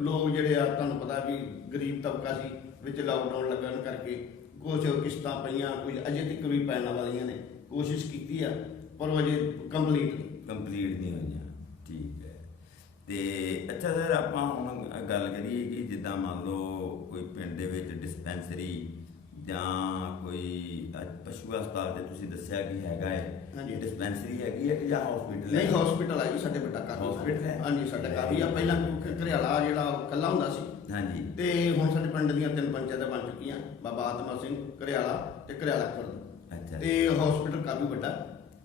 ਲੋਕ ਜਿਹੜੇ ਆ ਤੁਹਾਨੂੰ ਪਤਾ ਵੀ ਗਰੀਬ ਤਬਕਾ ਸੀ, ਵਿੱਚ ਲਾਕਡਾਊਨ ਲੱਗਣ ਕਰਕੇ ਕੁਝ ਕਿਸ਼ਤਾਂ ਪਈਆਂ, ਕੁਝ ਅਜੇ ਤੱਕ ਵੀ ਪੈਣ ਵਾਲੀਆਂ ਨੇ। ਕੋਸ਼ਿਸ਼ ਕੀਤੀ ਆ ਪਰ ਉਹ ਅਜੇ ਕੰਪਲੀਟ ਨਹੀਂ ਹੋਈਆਂ। ਠੀਕ ਹੈ। ਤੇ ਅੱਛਾ ਸਰ, ਆਪਾਂ ਹੁਣ ਗੱਲ ਕਰੀਏ ਕਿ ਜਿੱਦਾਂ ਮੰਨ ਲਓ ਕੋਈ ਪਿੰਡ ਦੇ ਵਿੱਚ ਡਿਸਪੈਂਸਰੀ ਜਾਂ ਕੋਈ ਪਸ਼ੂ ਹਸਪਤਾਲ ਤੇ ਤੁਸੀਂ ਦੱਸਿਆ ਕਿ ਹੈਗਾ ਹੈ, ਇਹ ਡਿਸਪੈਂਸਰੀ ਹੈਗੀ ਹੈ ਕਿ ਜਾਂ ਹਸਪੀਟਲ? ਨਹੀਂ, ਹਸਪੀਟਲ ਆ ਜੀ ਸਾਡੇ ਵੱਡਾ ਕਾਫੀ ਹਸਪੀਟਲ ਹੈ। ਹਾਂਜੀ, ਸਾਡਾ ਕਾਫੀ ਆ। ਪਹਿਲਾਂ ਘਰਿਆਲਾ ਜਿਹੜਾ ਕੱਲਾ ਹੁੰਦਾ ਸੀ। ਹਾਂਜੀ। ਤੇ ਹੁਣ ਸਾਡੇ ਪਿੰਡ ਦੀਆਂ 3 ਪੰਚਾਇਤਾਂ ਬਣ ਚੁੱਕੀਆਂ, ਬਾਬਾ ਆਤਮਾ ਸਿੰਘ, ਘਰਿਆਲਾ ਤੇ ਘਰਿਆਲਾ ਖੁਰਦ। ਅੱਛਾ। ਤੇ ਹਸਪੀਟਲ ਕਾਫੀ ਵੱਡਾ,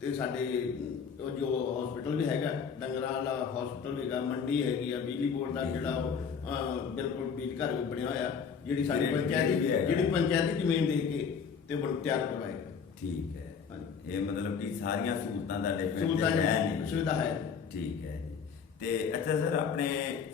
ਤੇ ਸਾਡੇ ਜੋ ਹਸਪੀਟਲ ਵੀ ਹੈਗਾ, ਡੰਗਰਾਂ ਵਾਲਾ ਹਸਪੀਟਲ ਵੀ ਹੈਗਾ, ਮੰਡੀ ਹੈਗੀ ਆ, ਬਿਜਲੀ ਬੋਰਡ ਦਾ ਜਿਹੜਾ ਉਹ ਬਿਲਕੁਲ ਬਿਜਲੀ ਘਰ ਵੀ ਬਣਿਆ ਹੋਇਆ, ਜਿਹੜੀ ਸਾਡੀ ਪੰਚਾਇਤੀ ਜ਼ਮੀਨ ਦੇ ਕੇ ਤੇ ਤਿਆਰ ਕਰਵਾਏਗਾ। ਠੀਕ ਹੈ। ਇਹ ਮਤਲਬ ਕਿ ਸਾਰੀਆਂ ਸਹੂਲਤਾਂ ਤੁਹਾਡੇ ਪਿੰਡ ਸੁਵਿਧਾ ਹੈ। ਠੀਕ ਹੈ ਜੀ। ਤੇ ਅੱਛਾ ਸਰ, ਆਪਣੇ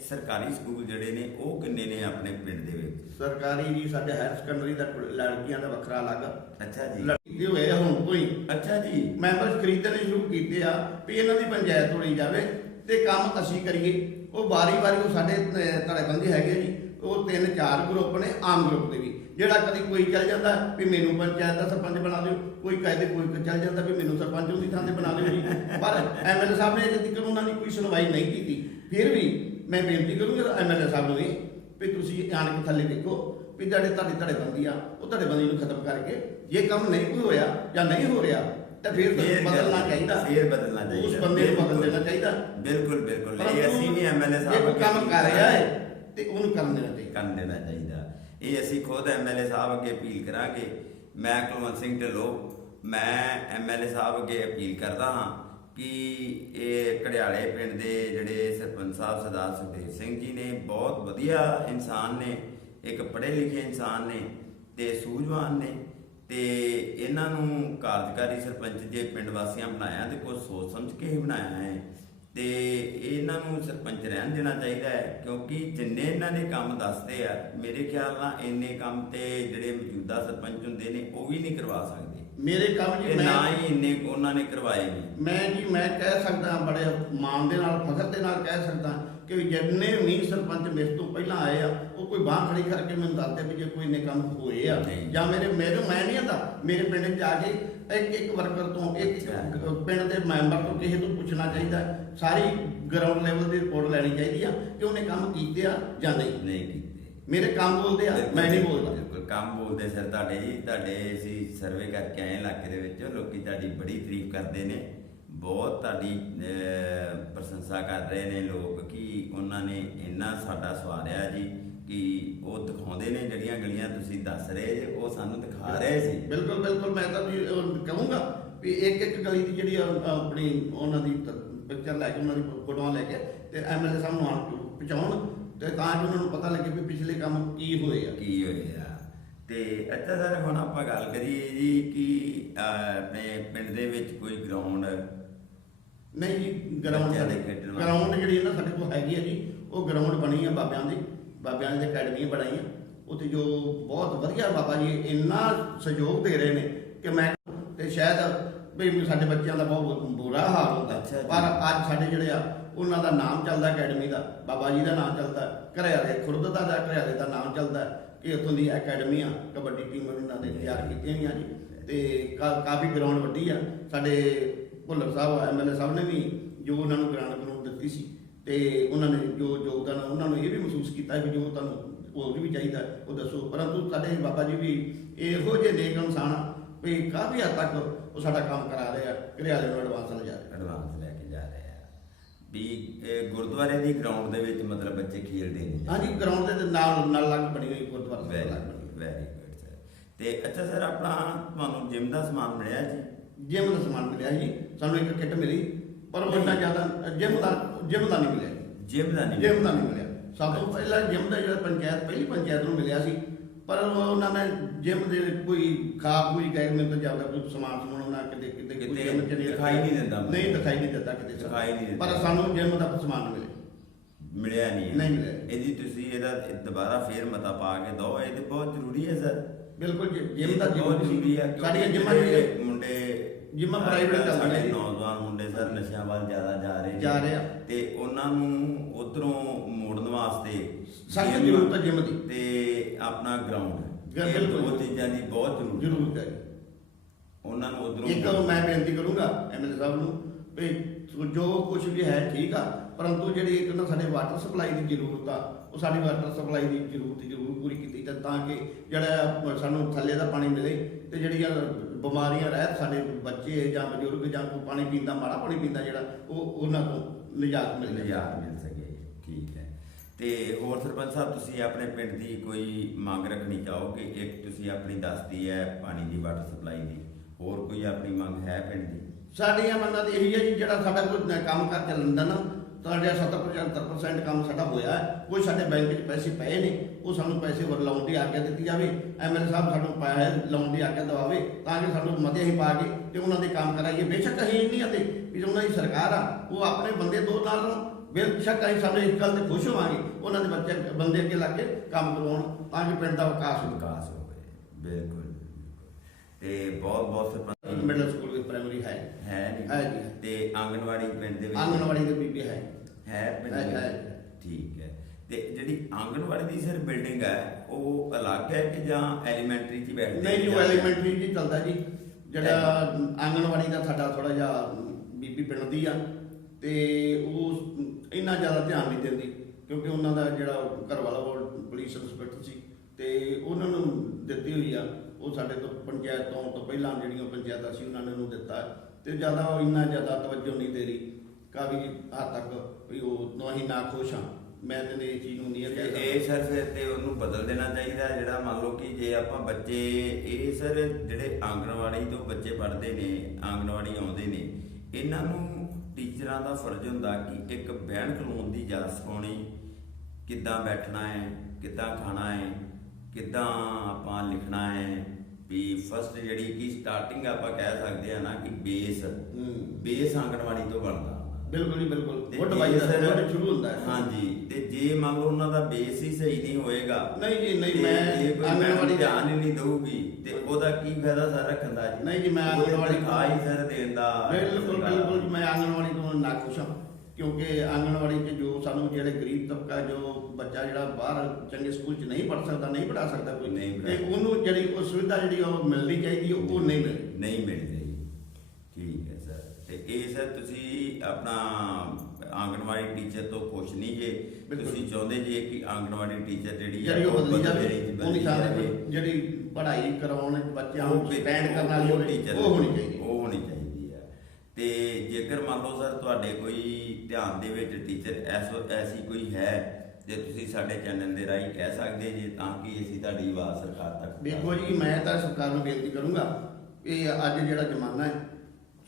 ਸਰਕਾਰੀ ਸਕੂਲ ਜਿਹੜੇ ਨੇ ਉਹ ਕਿੰਨੇ ਨੇ ਆਪਣੇ ਪਿੰਡ ਦੇ ਵਿੱਚ? ਸਰਕਾਰੀ ਜੀ ਸਾਡੇ ਹਾਇਰ ਸੈਕੰਡਰੀ ਦਾ ਲੜਕੀਆਂ ਦਾ ਵੱਖਰਾ ਅਲੱਗ। ਅੱਛਾ ਜੀ। ਲੜਕੀ ਹੋਏ ਹੁਣ ਕੋਈ। ਅੱਛਾ ਜੀ। ਮੈਂਬਰ ਖਰੀਦਣੇ ਸ਼ੁਰੂ ਕੀਤੇ ਆ ਵੀ ਇਹਨਾਂ ਦੀ ਪੰਚਾਇਤ ਤੋੜੀ ਜਾਵੇ ਤੇ ਕੰਮ ਅਸੀਂ ਕਰੀਏ। ਉਹ ਵਾਰੀ ਉਹ ਸਾਡੇ ਧੜੇਬੰਦੀ ਹੈਗੇ ਜੀ, ਉਹ 3-4 ਗਰੁੱਪ ਨੇ, ਆਮ ਗਰੁੱਪ ਦੇ ਵੀ। ਜਿਹੜਾ ਕਦੀ ਕੋਈ ਚੱਲ ਜਾਂਦਾ ਵੀ ਮੈਨੂੰ ਪੰਚਾਇਤ ਦਾ ਸਰਪੰਚ ਬਣਾ ਦਿਓ, ਕੋਈ ਕਹਿੰਦੇ ਕੋਈ ਚੱਲ ਜਾਂਦਾ ਵੀ ਮੈਨੂੰ ਸਰਪੰਚ ਉਹਦੀ ਥਾਂ ਤੇ ਬਣਾ ਦਿਓ ਜੀ। ਪਰ ਐਮਐਲਏ ਸਾਹਿਬ ਨੇ ਅਜੇ ਤੱਕ ਉਹਨਾਂ ਦੀ ਕੋਈ ਸੁਣਵਾਈ ਨਹੀਂ ਕੀਤੀ। ਫਿਰ ਵੀ ਮੈਂ ਬੇਨਤੀ ਕਰੂੰਗਾ ਐਮਐਲਏ ਸਾਹਿਬ ਨੂੰ ਵੀ ਤੁਸੀਂ ਆਣ ਕੇ ਥੱਲੇ ਦੇਖੋ ਵੀ ਤੁਹਾਡੀ ਧੜੇਬੰਦੀ ਆ, ਉਹ ਧੜੇਬੰਦੀ ਨੂੰ ਖਤਮ ਕਰਕੇ ਜੇ ਕੰਮ ਨਹੀਂ ਕੋਈ ਹੋਇਆ ਜਾਂ ਨਹੀਂ ਹੋ ਰਿਹਾ ਤਾਂ ਫਿਰ ਬਦਲਣਾ ਚਾਹੀਦਾ। ਉਸ ਬੰਦੇ ਨੂੰ ਬਦਲ ਦੇਣਾ ਚਾਹੀਦਾ। ਬਿਲਕੁਲ। ਇਹ ਅਸੀਂ ਵੀ ਐਮਐਲਏ ਸਾਹਿਬ ਅੱਗੇ ਕੰਮ ਕਰ ਰਿਹਾ ਹੈ ਤੇ ਉਹਨੂੰ ਕਰਨ ਦੇਣਾ ਚਾਹੀਦਾ। ਇਹ ਅਸੀਂ ਖੁਦ ਐਮਐਲਏ ਸਾਹਿਬ ਅੱਗੇ ਅਪੀਲ ਕਰਾਂਗੇ। ਮੈਂ ਕੁਲਵੰਤ ਸਿੰਘ ਢਿੱਲੋਂ, ਮੈਂ ਐਮਐਲਏ ਸਾਹਿਬ ਅੱਗੇ ਅਪੀਲ ਕਰਦਾ ਹਾਂ ਕਿ ਇਹ ਘੜਿਆਲੇ ਪਿੰਡ ਦੇ ਜਿਹੜੇ ਸਰਪੰਚ ਸਾਹਿਬ ਸਰਦਾਰ ਸੁਖਦੇਵ ਸਿੰਘ ਜੀ ਨੇ, ਬਹੁਤ ਵਧੀਆ ਇਨਸਾਨ ਨੇ, ਇੱਕ ਪੜ੍ਹੇ ਲਿਖੇ ਇਨਸਾਨ ਨੇ ਤੇ ਸੂਝਵਾਨ ਨੇ, ਤੇ ਇਹਨਾਂ ਨੂੰ ਕਾਰਜਕਾਰੀ ਸਰਪੰਚ ਜੇ ਪਿੰਡ ਵਾਸੀਆਂ ਬਣਾਇਆ ਤੇ ਕੁਝ ਸੋਚ ਸਮਝ ਕੇ ਹੀ ਬਣਾਇਆ ਹੈ, ਤੇ ਇਹਨਾਂ ਨੂੰ ਸਰਪੰਚ ਰਹਿਣ ਦੇਣਾ ਚਾਹੀਦਾ ਹੈ। ਕਿਉਂਕਿ ਜਿੰਨੇ ਇਹਨਾਂ ਨੇ ਕੰਮ ਦੱਸਦੇ ਆ, ਮੇਰੇ ਖਿਆਲ ਨਾਲ ਇੰਨੇ ਕੰਮ ਤੇ ਜਿਹੜੇ ਮੌਜੂਦਾ ਸਰਪੰਚ ਹੁੰਦੇ ਨੇ ਉਹ ਵੀ ਨਹੀਂ ਕਰਵਾ ਸਕਦੇ। ਮੇਰੇ ਕੰਮ ਜੀ ਨਾ ਹੀ ਇੰਨੇ ਉਹਨਾਂ ਨੇ ਕਰਵਾਏ ਨੇ। ਮੈਂ ਕਹਿ ਸਕਦਾ, ਬੜੇ ਮਾਣ ਦੇ ਨਾਲ, ਫਖਰ ਦੇ ਨਾਲ ਕਹਿ ਸਕਦਾ ਕਿ ਜਿੰਨੇ ਵੀ ਸਰਪੰਚ ਮੇਰੇ ਤੋਂ ਪਹਿਲਾਂ ਆਏ ਆ, ਉਹ ਕੋਈ ਬਾਂਹ ਖੜੀ ਕਰਕੇ ਮੈਨੂੰ ਦੱਸਦੇ ਵੀ ਜੇ ਕੋਈ ਇੰਨੇ ਕੰਮ ਹੋਏ ਆ ਜਾਂ ਮੈਂ ਨਹੀਂ ਆਂਦਾ। ਮੇਰੇ ਪਿੰਡ 'ਚ ਆ ਕੇ ਇੱਕ ਵਰਕਰ ਤੋਂ, ਇੱਕ ਪਿੰਡ ਦੇ ਮੈਂਬਰ ਤੋਂ, ਕਿਸੇ ਤੋਂ ਪੁੱਛਣਾ ਚਾਹੀਦਾ। ਸਾਰੀ ਗਰਾਊਂਡ ਲੈਵਲ ਦੀ ਰਿਪੋਰਟ ਲੈਣੀ ਚਾਹੀਦੀ ਆ ਕਿ ਉਹਨੇ ਕੰਮ ਕੀਤੇ ਆ ਜਾਂ ਨਹੀਂ ਕੀਤੇ। ਮੇਰੇ ਕੰਮ ਬੋਲਦੇ ਆ, ਮੈਂ ਨਹੀਂ ਬੋਲਦਾ। ਬਿਲਕੁਲ ਕੰਮ ਬੋਲਦੇ ਸਰ ਤੁਹਾਡੇ ਜੀ। ਤੁਹਾਡੇ ਅਸੀਂ ਸਰਵੇ ਕਰਕੇ ਆਏ ਇਲਾਕੇ ਦੇ ਵਿੱਚ, ਲੋਕੀ ਤੁਹਾਡੀ ਬੜੀ ਤਾਰੀਫ ਕਰਦੇ ਨੇ, ਬਹੁਤ ਤੁਹਾਡੀ ਪ੍ਰਸ਼ੰਸਾ ਕਰ ਰਹੇ ਨੇ ਲੋਕ ਕਿ ਉਹਨਾਂ ਨੇ ਇੰਨਾ ਸਾਡਾ ਸਵਾਰਿਆ ਜੀ ਕਿ ਉਹ ਦਿਖਾਉਂਦੇ ਨੇ ਜਿਹੜੀਆਂ ਗਲੀਆਂ ਤੁਸੀਂ ਦੱਸ ਰਹੇ ਉਹ ਸਾਨੂੰ ਦਿਖਾ ਰਹੇ ਸੀ। ਬਿਲਕੁਲ। ਮੈਂ ਤਾਂ ਵੀ ਕਹੂੰਗਾ ਵੀ ਇੱਕ ਗਲੀ ਦੀ ਜਿਹੜੀ ਆਪਣੀ ਉਹਨਾਂ ਦੀ ਪਿਕਚਰ ਲੈ ਕੇ, ਉਹਨਾਂ ਦੀ ਫੋਟੋਆਂ ਲੈ ਕੇ ਤੇ ਐਮਐਲਏ ਸਾਹਿਬ ਨੂੰ ਪਹੁੰਚਾਉਣ ਤੇ ਤਾਂ ਕਿ ਉਹਨਾਂ ਨੂੰ ਪਤਾ ਲੱਗੇ ਵੀ ਪਿਛਲੇ ਕੰਮ ਕੀ ਹੋਏ ਆ। ਕੀ ਹੋਇਆ। ਤੇ ਅੱਛਾ ਸਰ, ਹੁਣ ਆਪਾਂ ਗੱਲ ਕਰੀਏ ਜੀ ਕਿ ਆਪਣੇ ਪਿੰਡ ਦੇ ਵਿੱਚ ਕੋਈ ਗਰਾਊਂਡ ਨਹੀਂ ਜੀ, ਗਰਾਊਂਡ ਬੱਚਿਆਂ ਦੇ ਖੇਡਣ ਵਾਸਤੇ। ਗਰਾਊਂਡ ਜਿਹੜੀ ਹੈ ਨਾ ਸਾਡੇ ਕੋਲ ਹੈਗੀ ਹੈ ਜੀ, ਉਹ ਗਰਾਊਂਡ ਬਣੀ ਆ ਬਾਬਿਆਂ ਦੀ ਅਕੈਡਮੀ ਬਣਾਈ ਆ ਉੱਥੇ, ਜੋ ਬਹੁਤ ਵਧੀਆ ਬਾਬਾ ਜੀ ਇੰਨਾ ਸਹਿਯੋਗ ਦੇ ਰਹੇ ਨੇ ਕਿ ਮੈਂ ਤੇ ਸ਼ਾਇਦ ਵੀ ਸਾਡੇ ਬੱਚਿਆਂ ਦਾ ਬਹੁਤ ਬੁਰਾ ਹਾਲ ਹੁੰਦਾ। ਅੱਛਾ ਜੀ। ਪਰ ਅੱਜ ਸਾਡੇ ਜਿਹੜੇ ਆ ਉਹਨਾਂ ਦਾ ਨਾਮ ਚੱਲਦਾ, ਅਕੈਡਮੀ ਦਾ ਬਾਬਾ ਜੀ ਦਾ ਨਾਮ ਚੱਲਦਾ, ਘਰਿਆਲੇ ਖੁਰਦ ਦਾ ਘਰਿਆਲੇ ਦਾ ਨਾਮ ਚੱਲਦਾ ਕਿ ਉੱਥੋਂ ਦੀ ਅਕੈਡਮੀਆਂ ਕਬੱਡੀ ਟੀਮਾਂ ਉਹਨਾਂ ਨੇ ਤਿਆਰ ਕੀਤੀਆਂ ਹੋਈਆਂ ਜੀ। ਤੇ ਕਾਫੀ ਗਰਾਊਂਡ ਵੱਡੀ ਆ। ਸਾਡੇ ਭੁੱਲਰ ਸਾਹਿਬ ਐਮਐਲਏ ਸਾਹਿਬ ਨੇ ਵੀ ਜੋ ਉਹਨਾਂ ਨੂੰ ਗਰਾਊਂਡ ਦਿੱਤੀ ਸੀ ਤੇ ਉਹਨਾਂ ਨੇ ਜੋ ਯੋਗਦਾਨ ਉਹਨਾਂ ਨੂੰ ਇਹ ਵੀ ਮਹਿਸੂਸ ਕੀਤਾ ਵੀ ਜੋ ਤੁਹਾਨੂੰ ਹੋਰ ਵੀ ਚਾਹੀਦਾ ਉਹ ਦੱਸੋ। ਪਰੰਤੂ ਸਾਡੇ ਬਾਬਾ ਜੀ ਵੀ ਇਹੋ ਜਿਹੇ ਨੇਕ ਇਨਸਾਨ ਆ ਵੀ ਕਾਫੀ ਹੱਦ ਤੱਕ ਉਹ ਸਾਡਾ ਕੰਮ ਕਰਾ ਰਹੇ ਆ, ਘਰਿਆਲੇ ਨੂੰ ਐਡਵਾਂਸ ਲੈ ਕੇ ਜਾ ਰਹੇ ਆ ਵੀ ਇਹ ਗੁਰਦੁਆਰੇ ਦੀ ਗਰਾਊਂਡ ਦੇ ਵਿੱਚ ਮਤਲਬ ਬੱਚੇ ਖੇਡਦੇ ਨੇ। ਹਾਂਜੀ, ਗਰਾਊਂਡ ਦੇ ਨਾਲ ਲੱਗ ਬਣੀ ਹੋਈ ਗੁਰਦੁਆਰਾ ਸਾਹਿਬ ਵੈਰੀ ਲੱਗ ਗੁੱਡ, ਵੈਰੀ ਗੁੱਡ ਸਰ। ਤੇ ਅੱਛਾ ਸਰ, ਆਪਣਾ ਤੁਹਾਨੂੰ ਜਿਮ ਦਾ ਸਮਾਨ ਮਿਲਿਆ ਜੀ? ਜਿਮ ਦਾ ਸਮਾਨ ਮਿਲਿਆ ਜੀ, ਸਾਨੂੰ ਇੱਕ ਕਿੱਟ ਮਿਲੀ, ਪਰ ਉਹ ਇੰਨਾ ਜ਼ਿਆਦਾ ਜਿਮ ਦਾ ਨਹੀਂ ਮਿਲਿਆ। ਜਿਮ ਦਾ ਨਹੀਂ ਮਿਲਿਆ। ਸਭ ਤੋਂ ਪਹਿਲਾਂ ਜਿਮ ਦਾ ਜਿਹੜਾ ਪਹਿਲੀ ਪੰਚਾਇਤ ਨੂੰ ਮਿਲਿਆ ਸੀ, ਪਰ ਉਹਨਾਂ ਨੇ ਜਿਮ ਦੇ ਕੋਈ ਖਾਸ ਕੋਈ ਗਏ ਮੈਨੂੰ ਤਾਂ ਜ਼ਿਆਦਾ ਕੋਈ ਸਮਾਨ ਉਹਨਾਂ ਕਿਤੇ ਕੋਈ ਜਿਮ ਚ ਨਹੀਂ ਦਿਖਾਈ ਨਹੀਂ ਦਿੰਦਾ। ਨਹੀਂ ਦਿਖਾਈ ਨਹੀਂ ਦਿੱਤਾ ਕਿਤੇ, ਦਿਖਾਈ ਨਹੀਂ ਦਿੱਤਾ। ਪਰ ਸਾਨੂੰ ਜਿਮ ਦਾ ਸਮਾਨ ਮਿਲਿਆ ਨਹੀਂ ਮਿਲਿਆ। ਇਹਦੀ ਤੁਸੀਂ ਇਹਦਾ ਦੁਬਾਰਾ ਫੇਰ ਮਤਾ ਪਾ ਕੇ ਦਿਓ, ਇਹ ਤੇ ਬਹੁਤ ਜ਼ਰੂਰੀ ਹੈ ਸਰ। ਬਿਲਕੁਲ, ਜਿਮ ਦਾ ਬਹੁਤ ਜ਼ਰੂਰੀ ਹੈ। ਸਾਡੀਆਂ ਜਿਮਾਂ ਜਿੰਮਾਂ ਪ੍ਰਾਈਵੇਟ ਚੱਲਦੀਆਂ ਸਾਡੇ ਨੇ। ਨੌਜਵਾਨ ਮੁੰਡੇ ਸਰ ਨਸ਼ਿਆਂ ਵੱਲ ਜ਼ਿਆਦਾ ਜਾ ਰਹੇ ਆ ਤੇ ਉਹਨਾਂ ਨੂੰ ਉਧਰੋਂ ਮੋੜਨ ਵਾਸਤੇ ਸਖਤ ਜ਼ਰੂਰਤ ਹੈ ਜਿਮ ਦੀ ਤੇ ਆਪਣਾ ਗਰਾਊਂਡ, ਬਿਲਕੁਲ ਦੋ ਚੀਜ਼ਾਂ ਦੀ ਬਹੁਤ ਜ਼ਰੂਰਤ ਹੈ। ਉਹਨਾਂ ਨੂੰ ਉਧਰੋਂ ਇੱਕ ਮੈਂ ਬੇਨਤੀ ਕਰੂੰਗਾ ਐਮਐਲਏ ਸਾਹਿਬ ਨੂੰ ਵੀ ਜੋ ਕੁਝ ਵੀ ਹੈ ਠੀਕ ਆ, ਪਰੰਤੂ ਜਿਹੜੀ ਇੱਕ ਨਾ ਸਾਡੇ ਵਾਟਰ ਸਪਲਾਈ ਦੀ ਜ਼ਰੂਰਤ ਆ, ਉਹ ਸਾਡੀ ਵਾਟਰ ਸਪਲਾਈ ਦੀ ਜ਼ਰੂਰਤ ਜ਼ਰੂਰ ਪੂਰੀ ਕੀਤੀ ਜਾਵੇ ਤਾਂ ਕਿ ਜਿਹੜਾ ਸਾਨੂੰ ਥੱਲੇ ਦਾ ਪਾਣੀ ਮਿਲੇ ਤੇ ਜਿਹੜੀਆਂ ਬਿਮਾਰੀਆਂ ਰਹਿਤ ਸਾਡੇ ਬੱਚੇ ਜਾਂ ਬਜ਼ੁਰਗ ਜਾਂ ਕੋਈ ਪਾਣੀ ਪੀਂਦਾ, ਮਾੜਾ ਪਾਣੀ ਪੀਂਦਾ ਜਿਹੜਾ ਉਹ ਉਹਨਾਂ ਤੋਂ ਨਿਜਾਤ ਮਿਲ ਸਕੇ। ਠੀਕ ਹੈ। ਤੇ ਹੋਰ ਸਰਪੰਚ ਸਾਹਿਬ, ਤੁਸੀਂ ਆਪਣੇ ਪਿੰਡ ਦੀ ਕੋਈ ਮੰਗ ਰੱਖਣੀ ਚਾਹੋਗੇ? ਇੱਕ ਤੁਸੀਂ ਆਪਣੀ ਦੱਸਦੀ ਹੈ ਪਾਣੀ ਦੀ, ਵਾਟਰ ਸਪਲਾਈ ਦੀ, ਹੋਰ ਕੋਈ ਆਪਣੀ ਮੰਗ ਹੈ ਪਿੰਡ ਦੀ? ਸਾਡੀਆਂ ਮੰਗਾਂ ਤਾਂ ਇਹੀ ਹੈ ਜੀ, ਜਿਹੜਾ ਸਾਡਾ ਕੋਈ ਕੰਮ ਕਰ ਚੱਲਦਾ ਨਾ ਤੁਹਾਡੇ 70% ਕੰਮ ਸਾਡਾ ਹੋਇਆ ਹੈ। ਕੋਈ ਸਾਡੇ ਬੈਂਕ 'ਚ ਪੈਸੇ ਪਏ ਨੇ, ਉਹ ਸਾਨੂੰ ਪੈਸੇ ਹੋਰ ਲਾਉਣ ਦੀ ਆਗਿਆ ਦਿੱਤੀ ਜਾਵੇ। ਐਮਐਲਏ ਸਾਹਿਬ ਸਾਨੂੰ ਪੈਸੇ ਲਾਉਣ ਦੀ ਆਗਿਆ ਦਵਾਵੇ ਤਾਂ ਕਿ ਸਾਨੂੰ ਮਤੇ ਹੀ ਪਾ ਕੇ ਤੇ ਉਹਨਾਂ ਦੇ ਕੰਮ ਕਰਾਈਏ। ਬੇਸ਼ੱਕ ਅਸੀਂ ਨਹੀਂ ਆਤੇ ਵੀ ਉਹਨਾਂ ਦੀ ਸਰਕਾਰ ਆ, ਉਹ ਆਪਣੇ ਬੰਦੇ ਦੋ ਨਾਲ ਬੇਸ਼ੱਕ ਅਸੀਂ ਸਾਨੂੰ ਇਸ ਗੱਲ ਤੇ ਖੁਸ਼ ਹੋਵਾਂਗੇ ਉਹਨਾਂ ਦੇ ਬੱਚੇ ਬੰਦੇ ਅੱਗੇ ਲੱਗ ਕੇ ਕੰਮ ਕਰਵਾਉਣ ਤਾਂ ਕਿ ਪਿੰਡ ਦਾ ਵਿਕਾਸ ਹੋਵੇ। ਬਿਲਕੁਲ। ਤੇ ਬਹੁਤ ਸਰਪੰਚ ਮਿਡਲ ਸਕੂਲ ਵਿੱਚ ਪ੍ਰਾਇਮਰੀ ਹੈ ਜੀ। ਤੇ ਆਂਗਣਵਾੜੀ ਪਿੰਡ ਦੇ ਵਿੱਚ ਆਂਗਣਵਾੜੀ ਦੇ ਬੀਬੀ ਹੈ ਪਿੰਡ ਵਿੱਚ? ਠੀਕ ਹੈ। ਤੇ ਜਿਹੜੀ ਆਂਗਣਵਾੜੀ ਦੀ ਸਰ ਬਿਲਡਿੰਗ ਹੈ ਉਹ ਅਲੱਗ ਹੈ ਕਿ ਜਾਂ ਐਲੀਮੈਂਟਰੀ 'ਚ ਬੈਠਦੇ? ਨਹੀਂ ਜੀ, ਉਹ ਐਲੀਮੈਂਟਰੀ 'ਚ ਚੱਲਦਾ ਜੀ। ਜਿਹੜਾ ਆਂਗਣਵਾੜੀ ਦਾ ਸਾਡਾ ਥੋੜਾ ਜਿਹਾ ਬੀਬੀ ਪਿੰਡ ਦੀ ਆ ਤੇ ਉਹ ਇੰਨਾ ਜ਼ਿਆਦਾ ਧਿਆਨ ਨਹੀਂ ਦਿੰਦੀ ਕਿਉਂਕਿ ਉਹਨਾਂ ਦਾ ਜਿਹੜਾ ਘਰ ਵਾਲਾ ਉਹ ਪੁਲਿਸ ਇੰਸਪੈਕਟਰ ਸੀ ਤੇ ਉਹਨਾਂ ਨੂੰ ਦਿੱਤੀ ਹੋਈ ਆ। ਉਹ ਸਾਡੇ ਤੋਂ ਪੰਚਾਇਤ ਤੋਂ ਪਹਿਲਾਂ ਜਿਹੜੀਆਂ ਪੰਚਾਇਤਾਂ ਸੀ ਉਹਨਾਂ ਨੇ ਉਹਨੂੰ ਦਿੱਤਾ ਤੇ ਜ਼ਿਆਦਾ ਉਹ ਇੰਨਾ ਜ਼ਿਆਦਾ ਤਵੱਜੋ ਨਹੀਂ ਦੇ ਰਹੀ। ਕਾਫੀ ਹੱਦ ਤੱਕ ਵੀ ਉਹ ਅਸੀਂ ਨਾ ਖੁਸ਼ ਹਾਂ। ਮੈਂ ਤੇ ਇਹ ਚੀਜ਼ ਨੂੰ ਨਹੀਂ ਇਹ ਸਰ ਫਿਰ ਤੇ ਉਹਨੂੰ ਬਦਲ ਦੇਣਾ ਚਾਹੀਦਾ। ਜਿਹੜਾ ਮੰਨ ਲਓ ਕਿ ਜੇ ਆਪਾਂ ਬੱਚੇ ਇਹ ਸਰ ਜਿਹੜੇ ਆਂਗਣਵਾੜੀ ਤੋਂ ਬੱਚੇ ਪੜ੍ਹਦੇ ਨੇ, ਆਂਗਣਵਾੜੀ ਆਉਂਦੇ ਨੇ, ਇਹਨਾਂ ਨੂੰ ਟੀਚਰਾਂ ਦਾ ਫਰਜ਼ ਹੁੰਦਾ ਕਿ ਇੱਕ ਬਹਿਣ ਖਲੋਣ ਦੀ ਜਾਚ ਸਿਖਾਉਣੀ, ਕਿੱਦਾਂ ਬੈਠਣਾ ਹੈ, ਕਿੱਦਾਂ ਖਾਣਾ ਹੈ, ਕਿੱਦਾਂ ਆਪਾਂ ਲਿਖਣਾ ਹੈ। ਵੀ ਫਸਟ ਜਿਹੜੀ ਕਿ ਸਟਾਰਟਿੰਗ ਆਪਾਂ ਕਹਿ ਸਕਦੇ ਆ ਨਾ ਕਿ ਬੇਸ ਆਂਗਣਵਾੜੀ ਤੋਂ ਬਣਦਾ। ਬਿਲਕੁਲ ਜੀ, ਬਿਲਕੁਲ। ਗੁੱਡ ਵਾਈਜ਼ ਸ਼ੁਰੂ ਹੁੰਦਾ ਹੈ। ਹਾਂਜੀ। ਤੇ ਜੇ ਮੰਨ ਲਓ ਉਹਨਾਂ ਦਾ ਬੇਸ ਹੀ ਸਹੀ ਨਹੀਂ ਹੋਏਗਾ, ਨਹੀਂ ਜੀ ਨਹੀਂ, ਮੈਂ ਆਂਗਣਵਾੜੀ ਧਿਆਨ ਹੀ ਨਹੀਂ ਦਊਗੀ ਤੇ ਉਹਦਾ ਕੀ ਫਾਇਦਾ ਸਰ ਰੱਖਣ ਦਾ ਜੀ? ਨਹੀਂ ਜੀ, ਮੈਂ ਆਂਗਣਵਾੜੀ ਆਈ ਸਰ ਦੇਣ ਦਾ ਬਿਲਕੁਲ ਮੈਂ ਆਂਗਣਵਾੜੀ ਤੋਂ ਨਾਖੁਸ਼ ਹਾਂ ਕਿਉਂਕਿ ਆਂਗਣਵਾੜੀ 'ਚ ਜੋ ਸਾਨੂੰ ਜਿਹੜੇ ਗਰੀਬ ਤਬਕਾ ਜੋ ਬੱਚਾ ਜਿਹੜਾ ਬਾਹਰ ਚੰਗੇ ਸਕੂਲ 'ਚ ਨਹੀਂ ਪੜ੍ਹ ਸਕਦਾ, ਨਹੀਂ ਪੜ੍ਹਾ ਸਕਦਾ ਕੋਈ, ਤੇ ਉਹਨੂੰ ਜਿਹੜੀ ਉਹ ਸੁਵਿਧਾ ਜਿਹੜੀ ਉਹ ਮਿਲਣੀ ਚਾਹੀਦੀ ਉਹ ਨਹੀਂ ਮਿਲਦੀ। ਠੀਕ ਹੈ ਸਰ। ਤੇ ਇਹ ਸਰ ਤੁਸੀਂ ਆਪਣਾ ਆਂਗਣਵਾੜੀ ਟੀਚਰ ਤੋਂ ਖੁਸ਼ ਨਹੀਂ ਜੇ? ਤੁਸੀਂ ਚਾਹੁੰਦੇ ਜੇ ਕਿ ਆਂਗਣਵਾੜੀ ਟੀਚਰ ਜਿਹੜੀ ਉਹ ਬਦਲੀ ਜਾਵੇ, ਉਹਦੀ ਥਾਂ ਜਿਹੜੀ ਪੜ੍ਹਾਈ ਕਰਾਉਣ ਬੱਚਿਆਂ ਨੂੰ ਸਟੈਂਡ ਕਰਨ ਵਾਲੀ ਉਹ ਹੋਣੀ ਚਾਹੀਦੀ ਹੈ। ਤੇ ਜੇਕਰ ਮੰਨ ਲਓ ਸਰ ਤੁਹਾਡੇ ਕੋਈ ਧਿਆਨ ਦੇ ਵਿੱਚ ਟੀਚਰ ਐਸੀ ਕੋਈ ਹੈ ਜੇ ਤੁਸੀਂ ਸਾਡੇ ਚੈਨਲ ਦੇ ਰਾਹੀਂ ਕਹਿ ਸਕਦੇ ਜੇ ਤਾਂ ਕਿ ਅਸੀਂ ਤੁਹਾਡੀ ਆਵਾਜ਼ ਸਰਕਾਰ ਤੱਕ? ਦੇਖੋ ਜੀ, ਮੈਂ ਤਾਂ ਸਰਕਾਰ ਨੂੰ ਬੇਨਤੀ ਕਰੂੰਗਾ ਇਹ ਅੱਜ ਜਿਹੜਾ ਜ਼ਮਾਨਾ ਹੈ,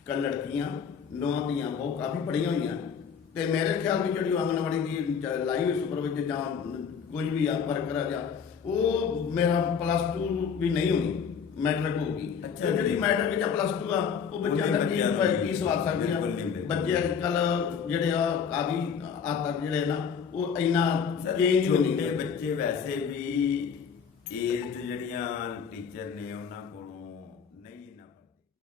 ਕੱਲ ਲੜਕੀਆਂ ਨੌਂ ਧੀਆਂ ਬਹੁਤ ਕਾਫੀ ਪੜ੍ਹੀਆਂ ਹੋਈਆਂ ਤੇ ਮੇਰੇ ਖਿਆਲ ਵਿੱਚ ਜਿਹੜੀ ਆਂਗਣਵਾੜੀ ਦੀ ਲਾਈਵ ਸੁਪਰਵਾਈਜ਼ਰ ਜਾਂ ਕੋਈ ਵੀ ਆ ਵਰਕਰ ਆ ਜਾਂ ਉਹ ਮੇਰਾ +2 ਵੀ ਨਹੀਂ ਹੋਣੀ, ਮੈਟ੍ਰਿਕ ਹੋਊਗੀ। ਅੱਛਾ ਤੇ ਜਿਹੜੀ ਜੀ। ਮੈਟ੍ਰਿਕ ਜਾਂ +2 ਆ ਉਹ ਬੱਚਿਆਂ ਦਾ ਕੀ ਸਵਾਲ ਸਕਦੇ ਆ। ਬਿਲਕੁਲ ਨਹੀਂ, ਬਿਲਕੁਲ। ਬੱਚੇ ਅੱਜ ਕੱਲ ਜਿਹੜੇ ਆ ਕਾਫੀ ਆਤਕ ਜਿਹੜੇ ਨਾ ਉਹ ਇੰਨਾ ਸਰ ਚੇਂਜ ਛੋਟੇ ਨਹੀਂ। ਬੱਚੇ ਵੈਸੇ ਵੀ ਏਜ ਜਿਹੜੀਆਂ ਟੀਚਰ ਨੇ ਉਹਨਾਂ ਕੋਲ